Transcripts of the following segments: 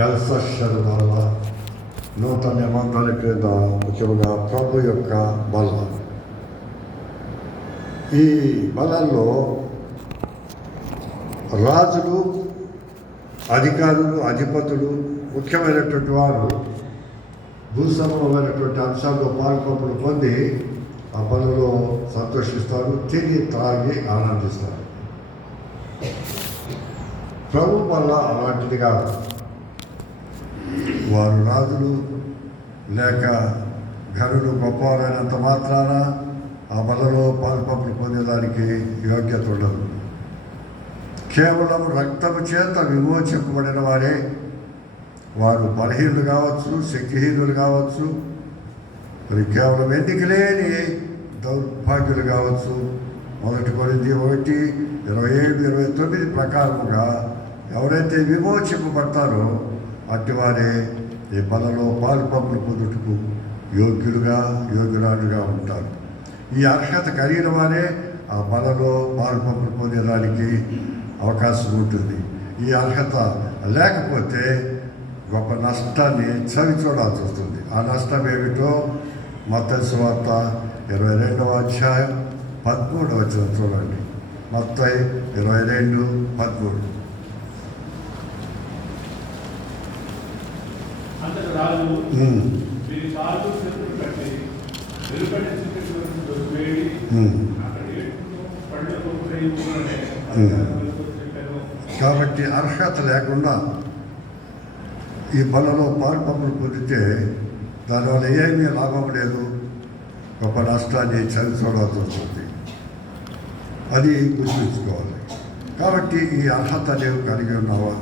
బెల్షస్సరు వల్ల నూతన నిబంధన క్రింద ముఖ్యంగా ప్రభు యొక్క బల. ఈ బలంలో రాజులు, అధికారులు, అధిపతులు, ముఖ్యమైనటువంటి వారు భూసంబంధమైనటువంటి అంశాల్లో పాల్పంపులు పొంది ఆ బలలో సంతోషిస్తారు, తిని త్రాగి ఆనందిస్తారు. ప్రభు వల్ల అలాంటిది కాదు. వారు రాజులు లేక ఘనులు గొప్పవారైనంత మాత్రాన ఆ బలలో పాల్పంపులు పొందేదానికి యోగ్యత ఉండదు. కేవలం రక్తము చేత విమోచింపబడిన వారే. వారు బలహీనులు కావచ్చు, శక్తిహీనులు కావచ్చు, మరి కేవలం ఎన్నిక లేని దౌర్భాగ్యులు కావచ్చు. 1 కొరింథీ 1:27-29 ప్రకారముగా ఎవరైతే విమోచింపబడతారో అట్టివారే ఈ బలలో పాలుపంపులు పొందుటకు యోగ్యురాలుగా ఉంటారు. ఈ అర్హత కలిగిన వారే ఆ బలలో పాలుపంపులు పొందేదానికి అవకాశం ఉంటుంది. ఈ అర్హత లేకపోతే గొప్ప నష్టాన్ని చవి చూడాల్సి వస్తుంది. ఆ నష్టం ఏమిటో మత్తయి సువార్త 22వ అధ్యాయం 13వ వచనం చూడండి. మత్తయి 22:13. కాబట్టి అర్హత లేకుండా ఈ బలలో పాల్పంపులు పొందితే దానివల్ల ఏమీ లాభం లేదు, గొప్ప నష్టాన్ని చవి చూడాల్సి వస్తుంది. అది గుర్తుంచుకోవాలి. కాబట్టి ఈ అర్హత నీవు కలిగి ఉన్నావా?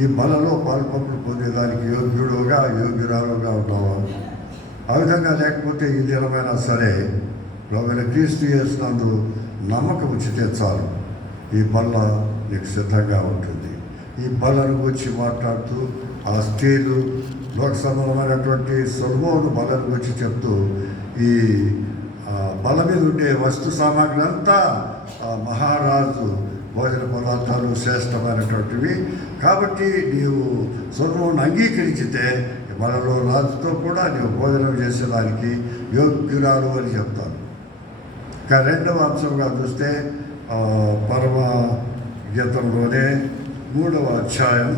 ఈ బలలో పాల్పంపులు పొందేదానికి యోగ్యురాలుగా ఉన్నావా? ఆ విధంగా లేకపోతే ఈ దినమైనా సరే ప్రభువైన క్రీస్తు యేసునందు నమ్మకం ఉంచితే చాలు, ఈ బల్ల నీకు సిద్ధంగా ఉంటుంది. ఈ బలను గురించి మాట్లాడుతూ ఆ స్త్రీలు లోక సంబంధమైనటువంటి సొలొమోను బలను గురించి చెప్తూ ఈ బల మీద ఉండే వస్తు సామాగ్రి అంతా మహారాజు భోజన పదార్థాలు శ్రేష్టమైనటువంటివి. కాబట్టి నీవు సొలొమోను అంగీకరించితే బలలో రాజుతో కూడా నీవు భోజనం చేసేదానికి యోగ్యురాలు అని చెప్తాను. ఇంకా 2వ అంశంగా చూస్తే పరమ గీతంలోనే 3వ అధ్యాయం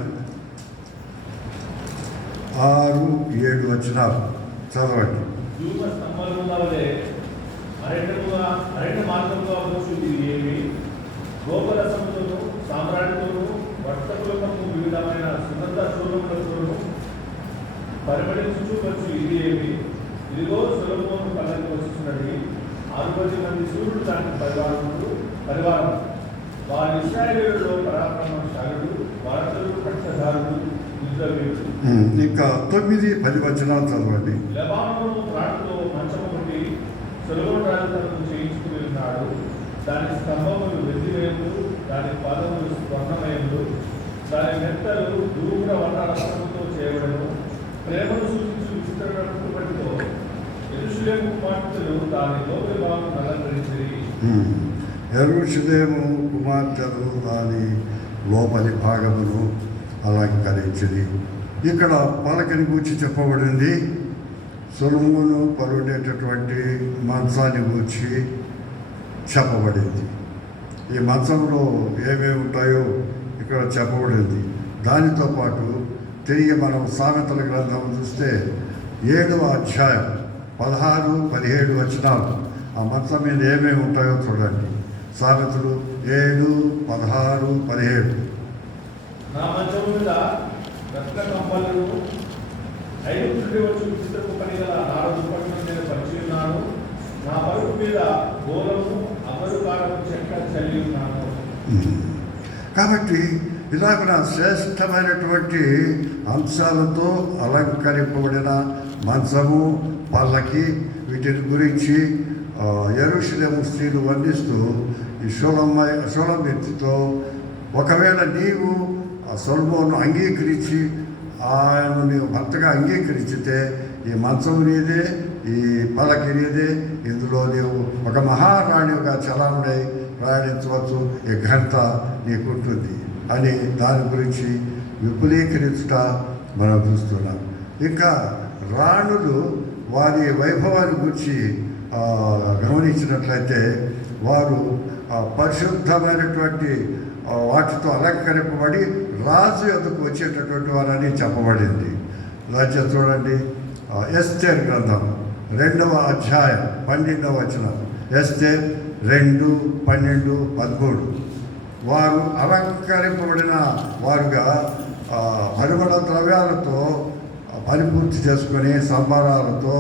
6-7 వచనాలు చదవండి. గోపరసములను సామ్రాజ్యములను వర్తకులకు వివిధమైన సుగంధ శోభములతోను పరిమళించుచు వచ్చి ఇది ఏమి? ఇదిగో సొలొమోను పల్లకి వస్తున్నది. 60 మంది సూర్యుడు దానికి పరివారం. వారి ఇశ్రాయేలులో పరాక్రమశాలుడు, వారసులు, పక్షధారులు, యుద్ధవీరులు. ఇంకా 9-10 వచనాలు చదవండి. లెబానోను త్రాడుతో మంచము నుండి సొలొమోను రాజు తనను చేయించుకుని ఉన్నాడు. దాని స్తంభములు వెండిమయములు, దాని పాదములు స్వర్ణమయములు, దాని మెత్తలు దూర వర్ణరత్నముతో చేయబడను. ప్రేమను సూచించు విచిత్రపటితో యెరూషలేము కుమార్తెలు దాని లోపలి భాగం అలంకరించిరి. యెరూషలేము కుమార్తెలు దాని లోపలి భాగమును అలంకరించిరి. ఇక్కడ పలకని గూర్చి చెప్పబడింది. సొలొమోను పలుండేటటువంటి మంచాన్ని గూర్చి చెప్పబడింది. ఈ మంచంలో ఏమేమి ఉంటాయో ఇక్కడ చెప్పబడింది. దానితో పాటు తిరిగి మనం సామెతల గ్రంథం చూస్తే 7వ అధ్యాయం 16-17 వచనాలు ఆ మంచం మీద ఏమేమి ఉంటాయో చూడండి. సామెతలు 7:16-17. నా మంచం మీద రత్న కంపలను 5 నుండి వచ్చి విచిత్రపు పని గల 4 దుప్పట్లను నేను పరిచి ఉన్నాను. నా పరుపు మీద గోలము అమరుకారము చెక్క చల్లి ఉన్నాను. కాబట్టి ఇలాగ శ్రేష్టమైనటువంటి అంశాలతో అలంకరింపబడిన మంచము, పల్లకి, వీటిని గురించి యెరూషలేము స్త్రీలు వర్ణిస్తూ ఈ షూలమ్మితో ఒకవేళ నీవు సొలొమోను అంగీకరించి ఆయనను నీవు భర్తగా అంగీకరించితే ఈ మంచం నీదే, ఈ పల్లకి నీదే, ఇందులో నీవు ఒక మహారాణిగా చలామణి ప్రయాణించవచ్చు, ఈ ఘనత నీకుంటుంది అని దాని గురించి విపులీకరించుట మనం చూస్తున్నాం. ఇంకా రాణులు వారి వైభవాన్ని గురించి గమనించినట్లయితే వారు పరిశుద్ధమైనటువంటి వాటితో అలంకరింపబడి రాజు యొద్దకు వచ్చేటటువంటి వారని చెప్పబడింది. రాజ్యం చూడండి, ఎస్తేర్ గ్రంథం 2వ అధ్యాయం 12వ వచనం. ఎస్తేర్ 2:12-13. వారు అలంకరింపబడిన వారుగా పరిమళ ద్రవ్యాలతో పరిపూర్తి చేసుకొని సంబరాలతో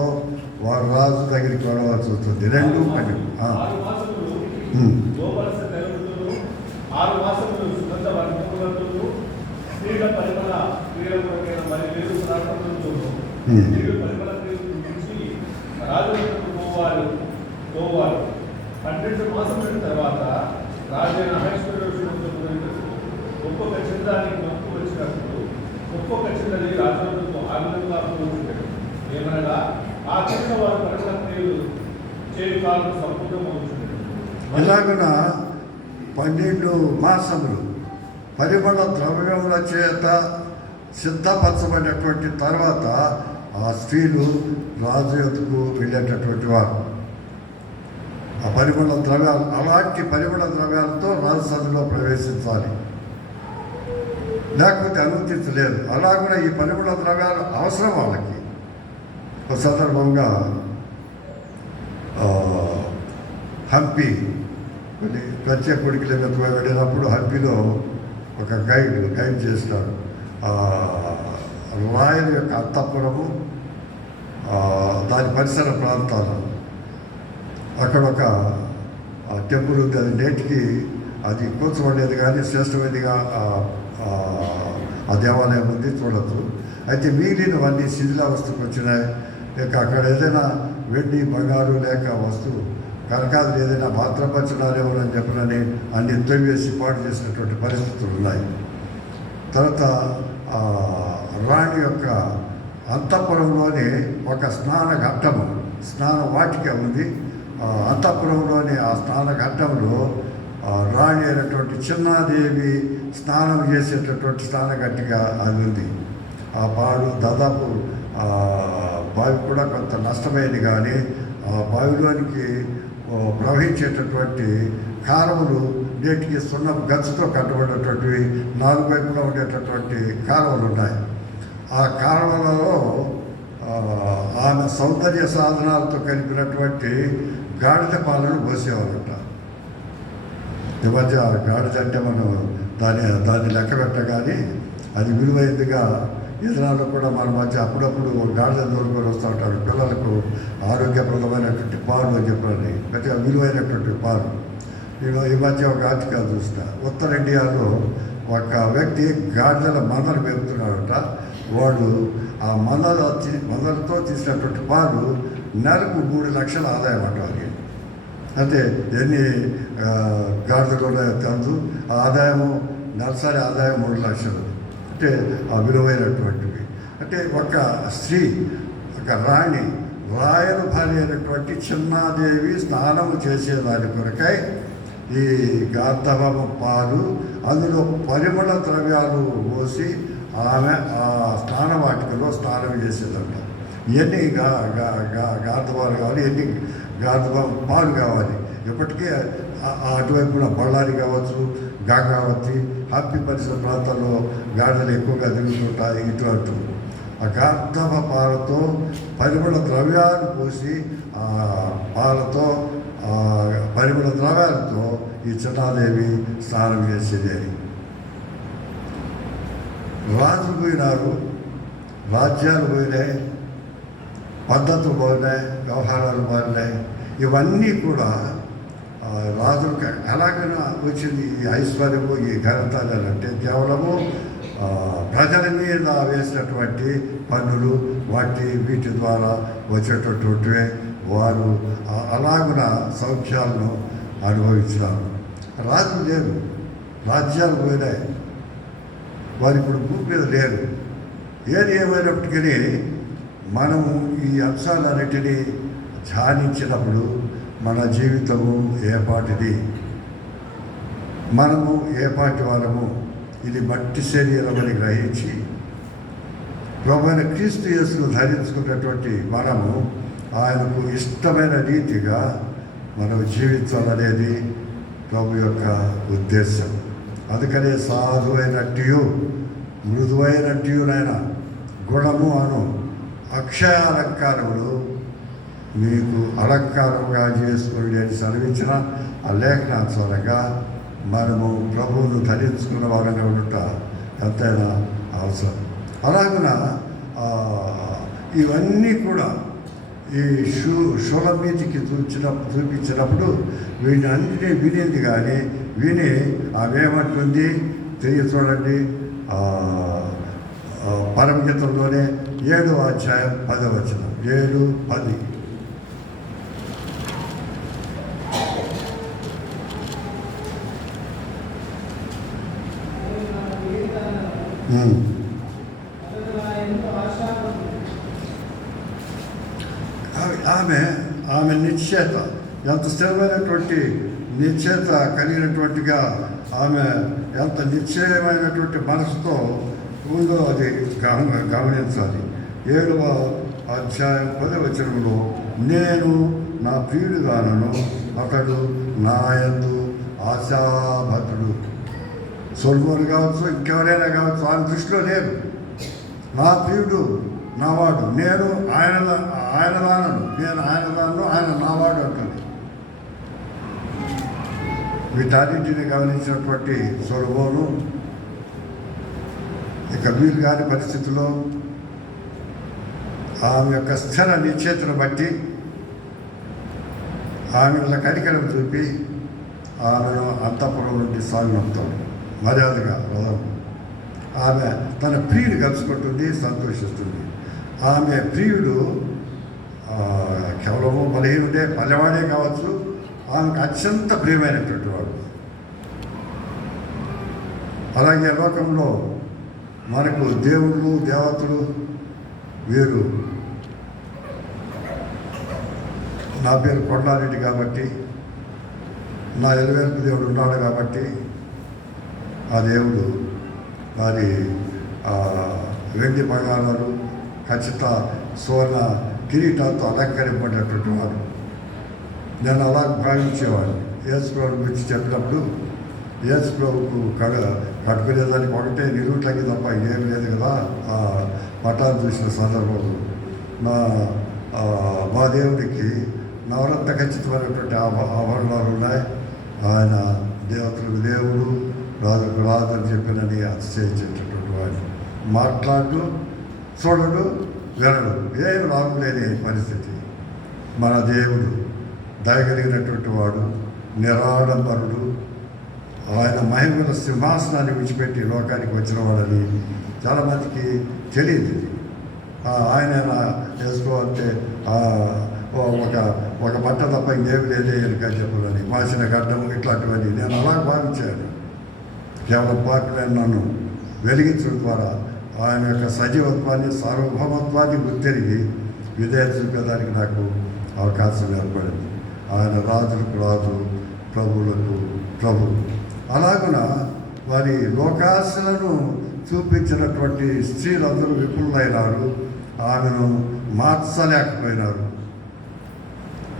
వారు రాజు దగ్గరికి వెళ్ళవలసి వస్తుంది. 2:12. 6 మాసములు సుగంధ వర్గములతోనూ స్త్రీల పరిమళ క్రియల కొరకైన మరి వేరు ప్రార్థనలతోనూ స్త్రీల పరిమళ క్రియలను గురించి రాజులకు పోవారు. 12 మాసముల తర్వాత రాజైన అహష్వేరోషునితో ఒక్కొక్క చందానికి మొక్కు వచ్చినప్పుడు ఒక్కొక్క చందని రాజులతో ఆ విధంగా పోల్చుతాడు. ఏమనగా ఆ కింద వారు పరిమళ క్రియలు చేయు కాలం సంపూర్ణమవుతుంది. ఇలాగున 12 మాసములు పరిమళ ద్రవ్యముల చేత సిద్ధపరచబడినటువంటి తర్వాత ఆ స్త్రీలు రాజు యొద్దకు వెళ్ళేటటువంటి వారు. ఆ పరిమళ ద్రవ్యాలు, అలాంటి పరిమళ ద్రవ్యాలతో రాజసభలో ప్రవేశించాలి, లేకపోతే అనుమతించలేదు. అలాగే ఈ పరిమళ ద్రవ్యాలు అవసరం వాళ్ళకి. ఒక సందర్భంగా హంపి కొన్ని ప్రత్యేక కొడుకుల మీద వెళ్ళినప్పుడు హంపిలో ఒక గైడ్ చేస్తాడు. రాయల యొక్క అంతఃపురము, దాని పరిసర ప్రాంతాలు, అక్కడ ఒక టెంపుల్ ఉంది. అది నేటికి అది కూర్చోబడేది కానీ శ్రేష్టమైనదిగా ఆ దేవాలయం ఉంది, చూడొచ్చు. అయితే మిగిలినవన్నీ శిథిలావస్థకు వచ్చినాయి. ఇక అక్కడ ఏదైనా వెండి బంగారు లేక వస్తువు కనకాదులు ఏదైనా భద్రపరచడాలేమోనని చెప్పనని అన్ని తొవ్వేసి పాటు చేసినటువంటి పరిస్థితులు ఉన్నాయి. తర్వాత రాణి యొక్క అంతఃపురంలోని ఒక స్నాన వాటిక ఉంది. అంతఃపురంలోని ఆ స్నాన ఘట్టంలో రాణి అయినటువంటి చిన్నాదేవి స్నానం చేసేటటువంటి స్నానగట్టిగా అది ఉంది. ఆ పాడు దాదాపు బావి కూడా కొంత నష్టమైంది, కానీ ఆ బావిలోనికి ప్రవహించేటటువంటి కాలువలు నేటికి సున్నపు గచ్చుతో కట్టబడినటువంటివి 4 వైపులా ఉండేటటువంటి కాలువలు ఉన్నాయి. ఆ కాలువలలో ఆమె సౌందర్య సాధనాలతో కలిపినటువంటి గాడిద పాలను పోసేవాళ్ళట. ఈ మధ్య గాడిద అంటే మనం దాన్ని లెక్క పెట్టగానే అది విలువైందిగా ఎదురాల్లో కూడా మన మధ్య అప్పుడప్పుడు గాడిద దూరుకొని వస్తూ ఉంటారు. పిల్లలకు ఆరోగ్యప్రదమైనటువంటి పాలు అని చెప్పాలని, ప్రతి విలువైనటువంటి పాలు. ఈ మధ్య ఒక ఆర్టికల్ చూసిన, ఉత్తర ఇండియాలో ఒక వ్యక్తి గాడిదల మందలు మేపుతున్నాడట. వాడు ఆ మందలతో తీసినటువంటి పాలు నెలకు 3 లక్షల ఆదాయం అంటారు. అంటే ఎన్ని గాడిదలు ఉన్నాయో తెలుసు. ఆ ఆదాయము నెలసరి ఆదాయం 3 లక్షలు. అంటే ఆ విలువైనటువంటివి. అంటే ఒక స్త్రీ, ఒక రాయల భార్య అయినటువంటి చిన్నాదేవి స్నానము చేసేదాని కొరకై ఈ గార్ధవ పాలు, అందులో పరిమళ ద్రవ్యాలు పోసి ఆమె ఆ స్నానవాటికలో స్నానం చేసేదంట. ఎన్ని గార్ధవాలు కావాలి, ఎన్ని గార్ధవ పాలు కావాలి. ఇప్పటికే అటువైపున బళ్ళారి కావచ్చు, గంగావతి, హంపి పరిసర ప్రాంతాల్లో గాడిదలు ఎక్కువగా తిరుగుతుంటాయి. ఇటు ఆ గార్ధవ పాలతో పరిమళ ద్రవ్యాలు పోసి ఆ పాలతో పరిమళ ద్రవ్యాలతో ఈ చిన్నాదేవి స్నానం చేసేది. రాజులు పోయినారు, రాజ్యాలు పోయినాయి, పద్ధతులు పోయినాయి, వ్యవహారాలు మారినాయి. ఇవన్నీ కూడా రాజులకు ఎలాగైనా వచ్చింది ఈ ఐశ్వర్యము, ఈ ఘనతలు అంటే కేవలము ప్రజల మీద వేసినటువంటి పన్నులు, వీటి ద్వారా వచ్చేటటువంటివే. వారు అలాగున సౌఖ్యాలను అనుభవించినారు. రాజులు లేరు, రాజ్యాలు పోయినాయి, వారు ఇప్పుడు భూమి మీద లేరు. ఏది ఏమైనప్పటికీ మనము ఈ అంశాలన్నిటినీ ధ్యానించినప్పుడు మన జీవితము ఏపాటిది, మనము ఏపాటి వాళ్ళము, ఇది మట్టి శరీరమని గ్రహించి ప్రభువైన క్రీస్తు యేసును ధరించుకున్నటువంటి మనము ఆయనకు ఇష్టమైన రీతిగా మనం జీవించాలనేది ప్రభు యొక్క ఉద్దేశం. అందుకనే సాధువైనట్టు మృదువైనట్టునైనా గుణము అను అక్షయ అలంకారములు మీకు అలంకారంగా చేసుకోండి అని సెలవించిన ఆ లేఖనానుసారంగా మనము ప్రభువును ధరించుకున్న వారంగా ఉండుట ఎంతైనా అవసరం. అలాగున ఇవన్నీ కూడా ఈ షులమీతికి చూపించినప్పుడు వీడిని అన్నిటినీ వినింది కానీ విని అవేమంటుంది తిరిగి చూడండి పరమగీతంలోనే 7వ అధ్యాయం 10వ వచనం 7:10. ఆమె నిశ్చేత ఎంత స్థిరమైనటువంటి నిశ్చేత కలిగినటువంటిగా ఆమె ఎంత నిశ్చయమైనటువంటి మనసుతో ఉందో అది గమనించాలి. 7వ అధ్యాయం 10వ వచనంలో నేను నా ప్రియుడుగానను అతడు నా యందు ఆశాభద్రుడు. సొలొమోను కావచ్చు, ఇంకెవరైనా కావచ్చు, ఆయన దృష్టిలో లేదు. నా ప్రియుడు నావాడు, నేను ఆయన దానను, నేను ఆయన దానను, ఆయన నావాడు అంటుంది. వీటన్నిటిని గమనించినటువంటి సొలొమోను ఇక వీలు కాని పరిస్థితుల్లో ఆమె యొక్క స్థిర నిశ్చేతను బట్టి ఆమె కనికరం చూపి ఆమెను అంతఃపురం నుండి సాగినంపుతాడు మర్యాదగా. ఆమె తన ప్రియుడు కలుసుకుంటుంది, సంతోషిస్తుంది. ఆమె ప్రియుడు కేవలము బలహీనుడే, పల్లెవాడే కావచ్చు, ఆమెకు అత్యంత ప్రియమైనటువంటి వాడు. అలాగే లోకంలో మనకు దేవుళ్ళు దేవతలు వీరు. నా పేరు కొండారెడ్డి కాబట్టి, నా ఎలువెల్పు దేవుడు ఉన్నాడు కాబట్టి ఆ దేవుడు వారి వెండి బంగారాలు ఖచ్చిత సువర్ణ కిరీటాలతో అలంకరింపబడినటువంటి వాడు. నేను అలా భావించేవాడిని. యేసు ప్రభు గురించి చెప్పినప్పుడు యేసు ప్రభుకు కట్టుకునేదానికి ఒకటే నిలువుట్లకి తప్ప ఏం లేదు కదా. ఆ పటాలు చూసిన సందర్భంలో మా దేవుడికి నవరత్న ఖచ్చితమైనటువంటి ఆభరణాలు ఉన్నాయి. ఆయన దేవతలకు దేవుడు, రాజుకు రాజు అని చెప్పినని అతిశయించేటటువంటి వాడు. మాట్లాడు, చూడడు, వినడు, ఏమి లాభం లేని పరిస్థితి. మన దేవుడు దయగలిగినటువంటి వాడు, నిరాడంబరుడు. ఆయన మహిమల సింహాసనాన్ని విడిచిపెట్టి లోకానికి వచ్చిన వాడని చాలామందికి తెలియదు. ఆయన వేసుకోవాలంటే ఒక బట్ట తప్ప ఇంకేమి లేదే ఎలుక చెప్పాలని, మాసిన గడ్డం ఇట్లాంటివన్నీ నేను అలా భావించాను. కేవలం పాపిలైన నన్ను వెలిగించడం ద్వారా ఆయన యొక్క సజీవత్వాన్ని, సార్వభౌమత్వాన్ని గుర్తెరిగి విధేయత చూపేదానికి నాకు అవకాశం ఏర్పడింది. ఆయన రాజులకు రాజు, ప్రభువులకు ప్రభు. అలాగున వారి లోకాశలను చూపించినటువంటి స్త్రీలందరూ విపులైనారు, ఆమెను మార్చలేకపోయినారు.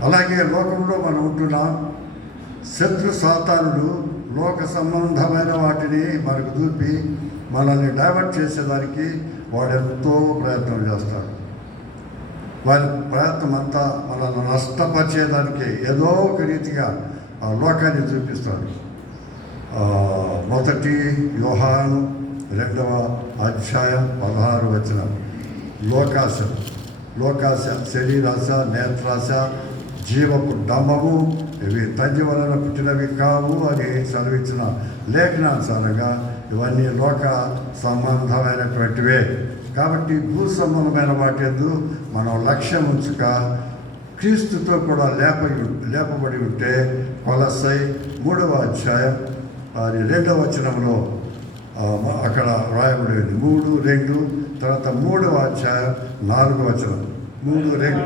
అలాగే లోకంలో మనం ఉంటున్నాం. శత్రు సాతానుడు లోక సంబంధమైన వాటిని మనకు చూపి మనల్ని డైవర్ట్ చేసేదానికి వాడెంతో ప్రయత్నం చేస్తాడు. వారి ప్రయత్నం అంతా మనల్ని నష్టపరిచేదానికి ఏదో ఒక రీతిగా ఆ లోకాన్ని చూపిస్తాడు. మొదటి యోహాను 2వ అధ్యాయం 16 వచనం. లోకాశ శరీరాశ, నేత్రాశ, జీవపు డంబము ఇవి తండ్రి వలన పుట్టినవి కావు అని సెలవిచ్చిన లేఖనానుసారంగా ఇవన్నీ లోక సంబంధమైనటువంటివే. కాబట్టి భూ సంబంధమైన వాటి యందు మనం లక్ష్యం ఉంచుక క్రీస్తుతో కూడా లేపబడి ఉంటే కొలస్సై 3వ అధ్యాయం 2వ వచనంలో అక్కడ రాయబడింది. 3:2 తర్వాత 3వ అధ్యాయం 4వ వచనం. 3:2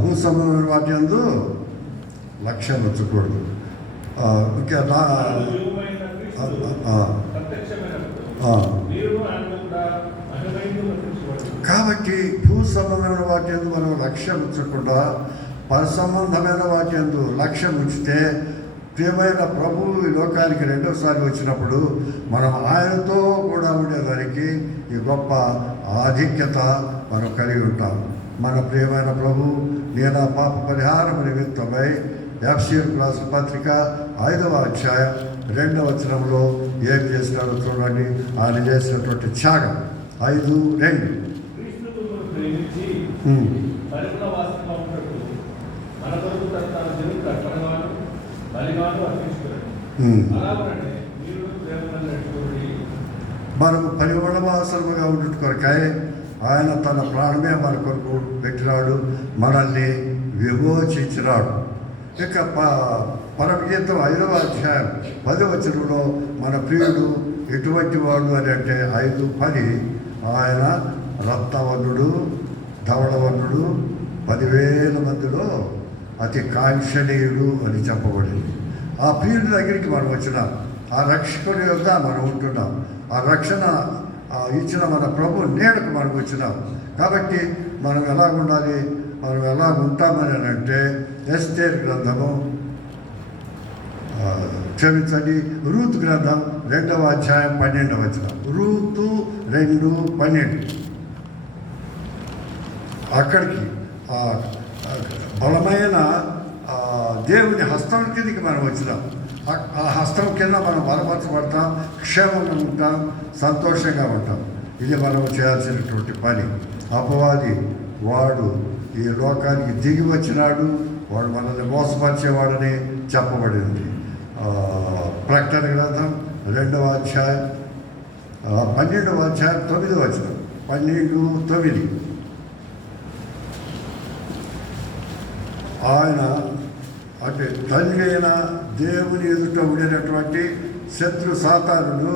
భూ సంబంధమైన వాటి యందు లక్ష్యం ఉంచకూడదు. ఇంకా యుగమైన క్రీస్తు ప్రత్యక్షమైనప్పుడు మీరు ఆయనలో కూడా మహిమయందు ప్రత్యక్షపడతారు. కాబట్టి భూ సంబంధమైన వాటి యందు మనం లక్ష్యం ఉంచకుండా పరసంబంధమైన వాటి యందు లక్ష్యం ఉంచితే ప్రియమైన ప్రభువు ఈ లోకానికి రెండోసారి వచ్చినప్పుడు మనం ఆయనతో కూడా ఉండేదానికి ఈ గొప్ప ఆధిక్యత మనం కలిగి ఉంటాం. మన ప్రియమైన ప్రభు నేను పాప పరిహారం నిమిత్తమై ఎఫ్సిఎల్ క్లాస్ పత్రిక 5వ అధ్యాయం 2వ వచనంలో ఏం చేసినాడో చూడండి. ఆయన చేసినటువంటి త్యాగం 5:2. క్రీస్తును ప్రేమించి పరిపూర్ణవాసంగా ఉన్నట్టు మన కొరకు తన దేవుడు అర్పణగాను బలిగాను అర్పించుకున్నాడు. అలాగనే మీరు ప్రేమను నడుచుకోండి. మనము పరిమళవాసనముగా ఉండుట కొరకై ఆయన తన ప్రాణమే మన కొరకు పెట్టినాడు, మనల్ని విమోచించినాడు. ఇక పరమగీతం 5వ అధ్యాయం 10వ వచనంలో మన ప్రియుడు ఎటువంటి వాడు అని అంటే 5:10 ఆయన రత్నవర్ణుడు ధవళవర్ణుడు 10,000 మందిలో అతి కాంక్షణీయుడు అని చెప్పబడింది. ఆ ప్రియుడి దగ్గరికి మనం వచ్చినాం, ఆ రక్షకుడి యొక్క మనం ఉంటున్నాం, ఆ రక్షణ ఇచ్చిన మన ప్రభు నేడుకు మనం వచ్చినాం. కాబట్టి మనం ఎలా ఉండాలి, మనం ఎలా ఉంటామని అంటే ఎస్తేర్ గ్రంథము క్షమించండి రూతు గ్రంథం 2వ అధ్యాయం 12వ వచనం. రూతు 2:12. అక్కడికి బలమైన దేవుని హస్తం కిందకి మనం వచ్చినాం. ఆ హస్తం కింద మనం బలపరచబడతాం, క్షేమంగా ఉంటాం, సంతోషంగా ఉంటాం. ఇది మనం చేయాల్సినటువంటి పని. అపవాది వాడు ఈ లోకానికి దిగి వచ్చినాడు, వాడు మనల్ని మోసపరిచేవాడని చెప్పబడింది. ప్రకటన గ్రంథం 2వ అధ్యాయం 12వ అధ్యాయం 9వ వచనం. 12:9. ఆయన అంటే తండ్రి అయిన దేవుని ఎదుట ఉండినటువంటి శత్రు సాతానుడు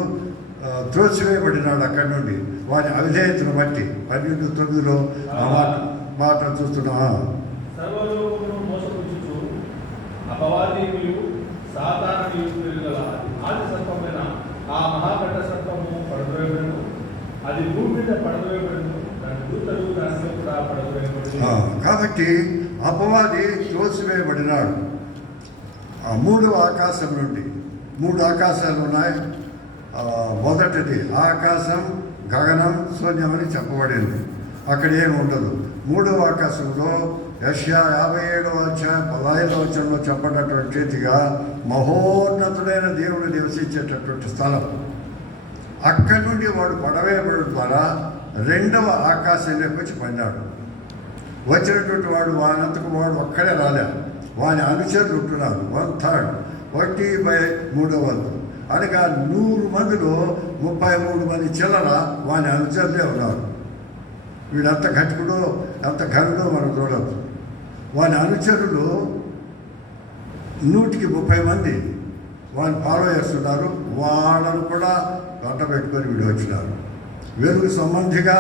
త్రోసివేయబడినాడు అక్కడి నుండి వారి అవిధేయతను బట్టి. 12:9లో ఆ మాట చూస్తున్నా. సర్వలోకమును మోసపుచ్చుచు అపవాదియు సాతానుయు గల ఆది సర్పమైన ఆ మహాఘట సర్పము పడద్రోయబడెను. అది భూమి మీద పడద్రోయబడెను, దాని దూతలు దానిలో కూడా పడద్రోయబడెను. కాబట్టి అపవాది త్రోసివేయబడినాడు. 3వ ఆకాశం నుండి 3 ఆకాశాలు ఉన్నాయి. మొదటిది ఆకాశం, గగనం, శూన్యం అని చెప్పబడింది. అక్కడ ఏమి ఉండదు. 3వ ఆకాశంలో యెషయా 57వ అధ్యాయం 15వ వచనంలో చెప్పబడినటువంటి రీతిగా మహోన్నతుడైన దేవుడు నివసించేటటువంటి స్థలం. అక్కడి నుండి వాడు పడవేయబడడం ద్వారా 2వ ఆకాశంలోకి వచ్చి పడినాడు. వచ్చినటువంటి వాడు వానంతకు వాడు ఒక్కడే రాలేదు, వాని అనుచరులు ఉంటున్నారు. 1/3 1/3 అనగా 100 మందిలో 33 మంది చిల్లర వాని అనుచరులే ఉన్నారు. వీడంత ఘటకుడో ఎంత ఘనుడో మనం చూడవచ్చు. వాని అనుచరులు 130 మంది వాని ఫాలో చేస్తున్నారు. వాళ్ళను కూడా గంట పెట్టుకొని వీడు వచ్చినారు. వెలుగు సంబంధిగా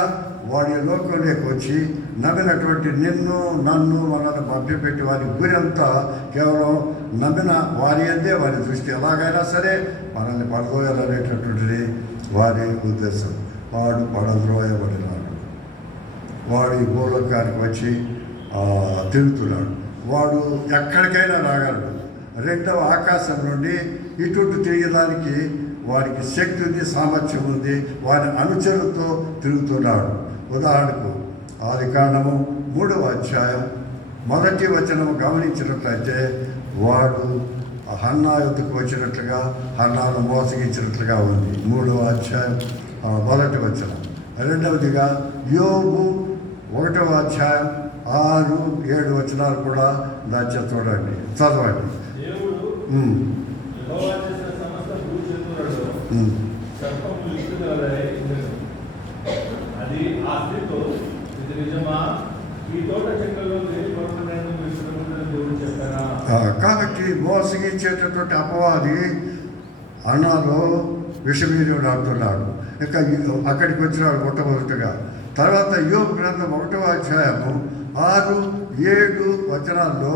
వాడి లోకంలోకి వచ్చి నమ్మినటువంటి నిన్ను నన్ను మనల్ని మభ్యపెట్టి వారి గురి అంతా కేవలం నమ్మిన వారి అందే వారి దృష్టి. ఎలాగైనా సరే మనల్ని పడదోయాలనేటటువంటిది వారి ఉద్దేశం. వాడు పడద్రోయబడినాడు. వాడు ఈ భూలోకానికి వచ్చి తిరుగుతున్నాడు. వాడు ఎక్కడికైనా రాగలడు. 2వ ఆకాశం నుండి ఇటు తిరిగేదానికి వారికి శక్తి ఉంది, సామర్థ్యం ఉంది. వారి అనుచరులతో తిరుగుతున్నాడు. ఉదాహరణకు ఆదికాండము 3వ అధ్యాయం 1వ వచనము గమనించినట్లయితే వాడు హన్నా యొద్దకు వచ్చినట్లుగా హన్నాను మోసగించినట్లుగా ఉంది. 3వ అధ్యాయం 1వ వచనం. రెండవదిగా యోబు 1వ అధ్యాయం 6, 7 వచనాలు కూడా దాచి చూడండి, చదవండి. అది ఆ స్త్రీతో ఇది నిజమా, ఈ తోట చెట్లలో దేవుడు చెప్పారా? కాబట్టి మోసగించేటటువంటి అపవాది అన్నాలో విషమీర్యుడు ఆడుతున్నాడు. ఇక అక్కడికి వచ్చినాడు మొట్టమొదటిగా. తర్వాత యోబు గ్రంథం 1వ అధ్యాయము 6, 7 వచనాల్లో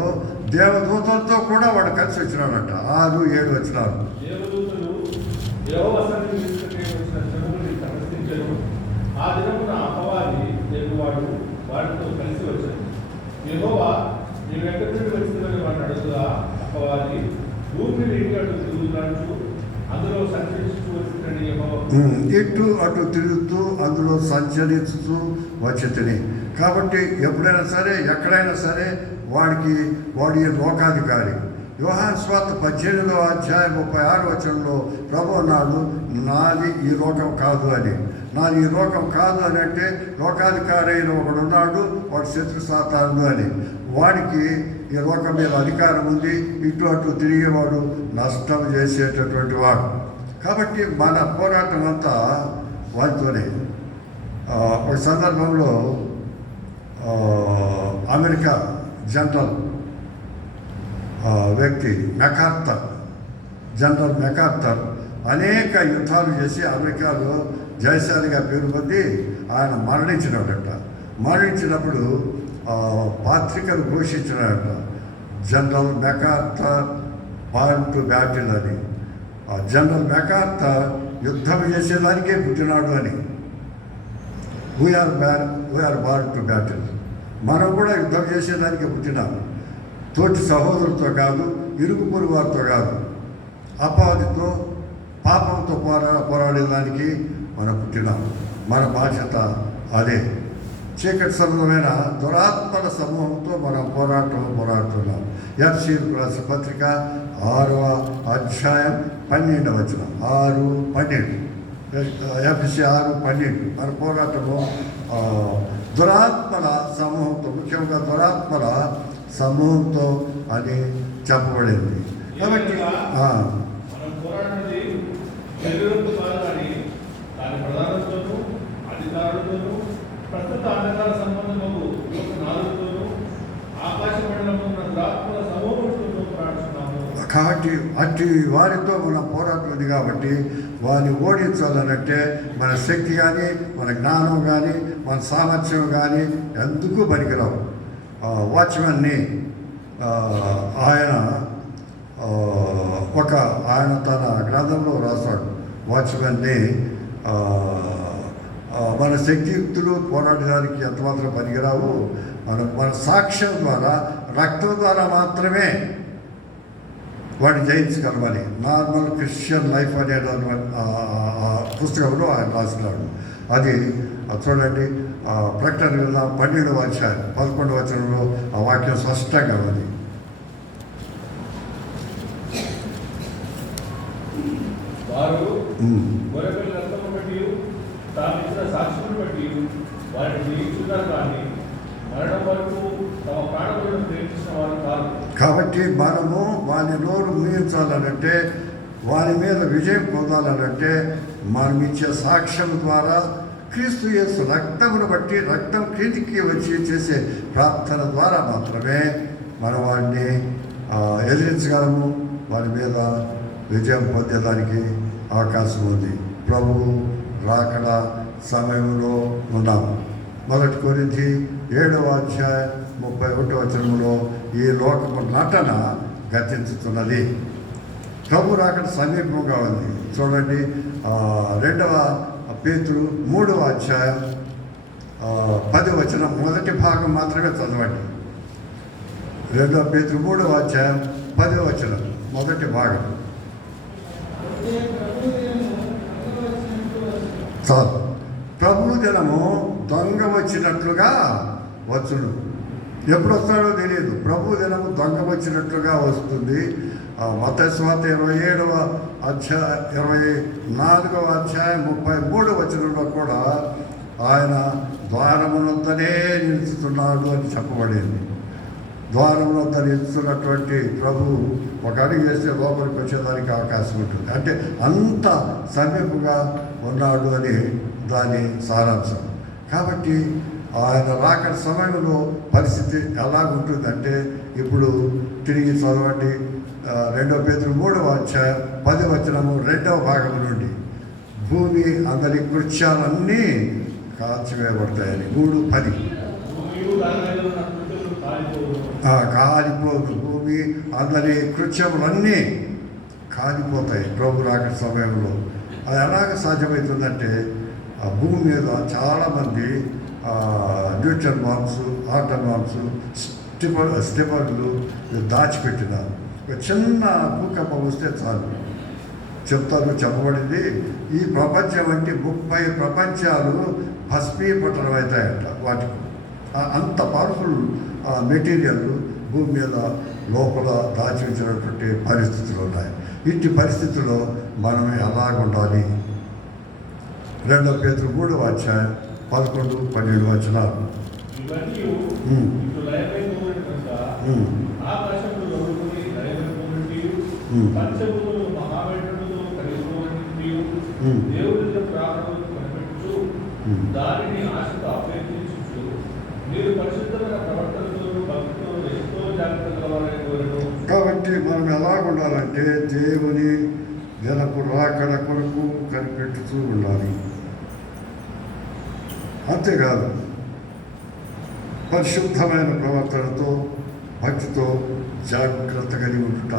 దేవదూతలతో కూడా వాడు కలిసి వచ్చినాడంట. 6, 7 వచనాలు. దేవదూతలు యెహోవా సన్నిధికి వచ్చిన జనులని సమర్పించెను. ఆ దినమున అపవాది దేవువాడు వాడితో కలిసి వచ్చాడు. యెహోవా నీవు ఎక్కడి నుండి వచ్చిందని వాడిని అడుగుగా అపవాది భూమి మీద అటు తిరుగుతున్నాడు, అందులో సంచరిస్తూ వచ్చిందని యెహోవా ఇటు అటు తిరుగుతూ అందులో సంచరిస్తూ వచ్చేతని. కాబట్టి ఎప్పుడైనా సరే ఎక్కడైనా సరే వాడి లోకాధికారి. యోహాను సువార్త 18వ అధ్యాయం 36 వచనంలో ప్రభు అన్నాడు, నాది ఈ లోకం కాదు అని. నాది ఈ లోకం కాదు అని అంటే లోకాధికారి అయిన ఒకడు ఉన్నాడు, వాడు శత్రు సాతాను అని. వాడికి ఈ లోకం మీద అధికారం ఉంది. ఇటు అటు తిరిగేవాడు నష్టం చేసేటటువంటి వాడు. కాబట్టి మన పోరాటం అంతా వాటితోనే. ఒక సందర్భంలో అమెరికా జనరల్ వ్యక్తి జనరల్ మెకార్థర్ అనేక యుద్ధాలు చేసి అమెరికాలో జయశాలిగా పేరు పొంది ఆయన మరణించినాడట. మరణించినప్పుడు పత్రికలు ఘోషించినాడట, General MacArthur born to battle అని. జనరల్ మెకార్థర్ యుద్ధం చేసేదానికే పుట్టినాడు అని. We are born to battle. మనం కూడా యుద్ధం చేసేదానికే పుట్టినాము. తోటి సహోదరులతో కాదు, ఇరుగు పొరుగు వారితో కాదు, అపవాదితో పాపంతో పోరాడేదానికి మనం పుట్టినాము. మన బాధ్యత అదే. చీకటి సంబంధమైన దురాత్మల సమూహంతో మనం పోరాడుతున్నాం. ఎఫ్సీలకు రాసిన పత్రిక 6వ అధ్యాయం 12వ వచనం. 6:12 ఎఫ్సీ 6:12. మన పోరాటము దురాత్మల సమూహంతో, ముఖ్యంగా దురాత్మల సమూహంతో అని చెప్పబడింది. కాబట్టి మనం పోరాడినది శరీరంతో కాదు, కానీ దాని ప్రధానంతోనూ అధికారులతోనూ ప్రస్తుత అంధకార సంబంధము నాలుగుతోనూ ఆకాశ మండలంలో ఉన్న దురాత్మల సమూహంతో పోరాడుతున్నాము. కాబట్టి అట్టి వారితో మన పోరాటం ఉంది. కాబట్టి వారిని ఓడించాలనంటే మన శక్తి కానీ, మన జ్ఞానం కానీ, మన సామర్థ్యం కానీ ఎందుకు పనికిరావు. వాచ్మెన్ని ఆయన తన గ్రంథంలో రాశాడు, వాచ్మెన్ని మన శక్తియుక్తులు పోరాడడానికి ఎంతమాత్రం పనికిరావు. మన సాక్ష్యం ద్వారా, రక్తం ద్వారా మాత్రమే వాడిని జయించగలమని నార్మల్ క్రిస్టియన్ లైఫ్ అనే పుస్తకంలో ఆయన రాసినాడు. అది చూడండి, ప్రకటన 12వ అధ్యాయం 11వ వచనంలో ఆ వాక్యం స్పష్టంగా ఉంది. వారు గొర్రెపిల్ల రక్తమును బట్టి తాము ఇచ్చిన సాక్ష్యమును బట్టి వారిని జయించున్నారు, కానీ మరణం వరకు తమ ప్రాణములను ప్రేమించిన వారు కాదు. కాబట్టి మనము వాని నోరు ముయించాలనంటే, వాని మీద విజయం పొందాలనంటే, మనం ఇచ్చే సాక్ష్యం ద్వారా, క్రీస్తు యేసు రక్తమును బట్టి, రక్తం క్రిందికి వచ్చి చేసే ప్రార్థన ద్వారా మాత్రమే మనం వాడిని ఎదిరించగలము. వారి మీద విజయం పొందేదానికి అవకాశం ఉంది. ప్రభువు రాకడ సమయంలో ఉన్నాము. 1 కొరింథీ 7వ అధ్యాయం 31వ వచనంలో ఈ లోకము నటన గతించుతున్నది. ప్రభు రాకడ సమీపంగా ఉంది. చూడండి, 2వ పేతురు 3వ అధ్యాయం 10వ వచనం మొదటి భాగం మాత్రమే చదవండి. 2వ పేతురు 3వ అధ్యాయం 10వ వచనం మొదటి భాగం చాలు. ప్రభు దినము దొంగ వచ్చినట్లుగా వచ్చును. ఎప్పుడు వస్తాడో తెలియదు. ప్రభు దినము దొంగ వచ్చినట్లుగా వస్తుంది. మత్తయి సువార్త 27వ అధ్యాయం 24వ అధ్యాయం 33వ వచనంలో కూడా ఆయన ద్వారమునంతనే నిలుచుతున్నాడు అని చెప్పబడింది. ద్వారంలో నిలుస్తున్నటువంటి ప్రభు ఒక అడుగు వేస్తే లోపలికి వచ్చేదానికి అవకాశం ఉంటుంది. అంటే అంత సమీపంగా ఉన్నాడు అని దాని సారాంశం. కాబట్టి ఆయన రాకడ సమయంలో పరిస్థితి ఎలాగుంటుందంటే, ఇప్పుడు తిరిగి చదవండి 2వ పేతురు 3వ అధ్యాయం 10వ వచనము 2వ భాగం నుండి. భూమి అందరి కృత్యాలన్నీ కాల్చివేయబడతాయని. 3:10. కాలిపోదు. భూమి అందరి కృత్యములన్నీ కాలిపోతాయి ప్రభు రాకడ సమయంలో. అది ఎలాగ సాధ్యమవుతుందంటే ఆ భూమి మీద చాలామంది న్యూట్రన్ బాంబ్స్, ఆటం బాంబ్స్, స్టిమర్లు దాచిపెట్టినారు. ఒక చిన్న భూకంపం వస్తే చాలు చెప్పబడింది. ఈ ప్రపంచం వంటి 30 ప్రపంచాలు భస్మీపట్టణం అవుతాయంట. వాటికి అంత పవర్ఫుల్ మెటీరియల్ భూమి మీద లోపల దాచి ఉంచినటువంటి పరిస్థితులు ఉన్నాయి. ఇట్టి పరిస్థితుల్లో మనం ఎలాగుండాలి? 2 పేతురు 3వ అధ్యాయం 11, 12 వచనాలు. దానిని ఆశతో అభ్యర్థించు మీరు పరిశుద్ధమైన ప్రవర్తనతో భక్తితో ఎంతో జాగ్రత్తగా. కాబట్టి మనం ఎలాగుండాలంటే దేవుని జనకు రాకడ కొరకు కనిపెట్టుతూ ఉండాలి. అంతేకాదు పరిశుద్ధమైన ప్రవర్తనతో భక్తితో జాగ్రత్త కలిగి ఉండుట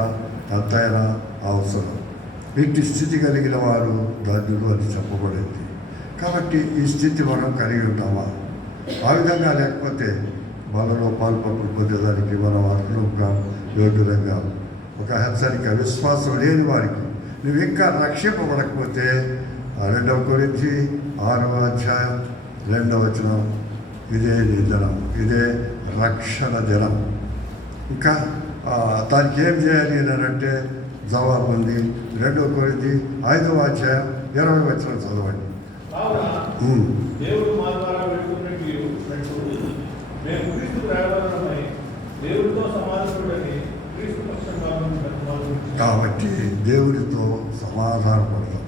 ఎంతైనా అవసరం. ఇట్టి స్థితి కలిగిన వారు ధన్యులు అని చెప్పబడింది. కాబట్టి ఈ స్థితి మనం కలిగి ఉంటామా? ఆ విధంగా లేకపోతే వాళ్ళలో పాల్పంపులు పొందేదానికి మనం అర్హులుగా యోగ్యులంగా ఒక హెచ్చరిక. విశ్వాసం లేని వారికి నువ్వు ఇంకా రక్షింపబడకపోతే 2 కొరింథీ 6వ అధ్యాయం 2వ వచనం, ఇదే నీ జనం, ఇదే రక్షణ జనం. ఇంకా దానికి ఏం చేయాలి అని అంటే జవాబు ఉంది. 2 కొరింథీ 5వ అధ్యాయం 20వ వచనం చదవండి. దేవుడు మా ద్వారా వెళ్తున్నట్టు మేము క్రీస్తు ప్రయాణమై దేవుడితో సమాధానపడని క్రీస్తు పక్షంగా. కాబట్టి దేవుడితో సమాధానపడతాం.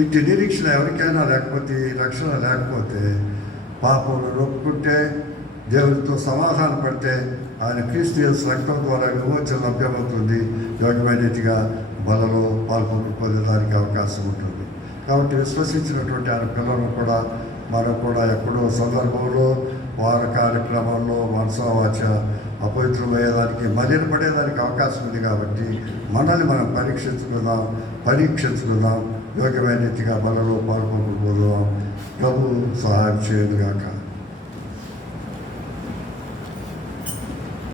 ఇట్టి నిరీక్షణ ఎవరికైనా లేకపోతే, రక్షణ లేకపోతే, పాపంలో నొప్పుకుంటే దేవుడితో సమాధాన పడితే ఆయన క్రీస్తు యేసు రక్తం ద్వారా విమోచన లభ్యమవుతుంది. యోగ్యమైనదిగా బలలో పొందడానికి అవకాశం ఉంటుంది. కాబట్టి విశ్వసించినటువంటి ఆయన పిల్లలు కూడా మనం కూడా ఎక్కడో సందర్భంలో వార కార్యక్రమంలో మనసావాచ అపవిత్రమయ్యేదానికి మలినపడేదానికి అవకాశం ఉంది. కాబట్టి మనల్ని మనం పరీక్షించుకుందాం, యోగ్యమైన రీతిగా బలలో పాల్పొందుకుందాం. ప్రభు సహాయం చేయదుగాక.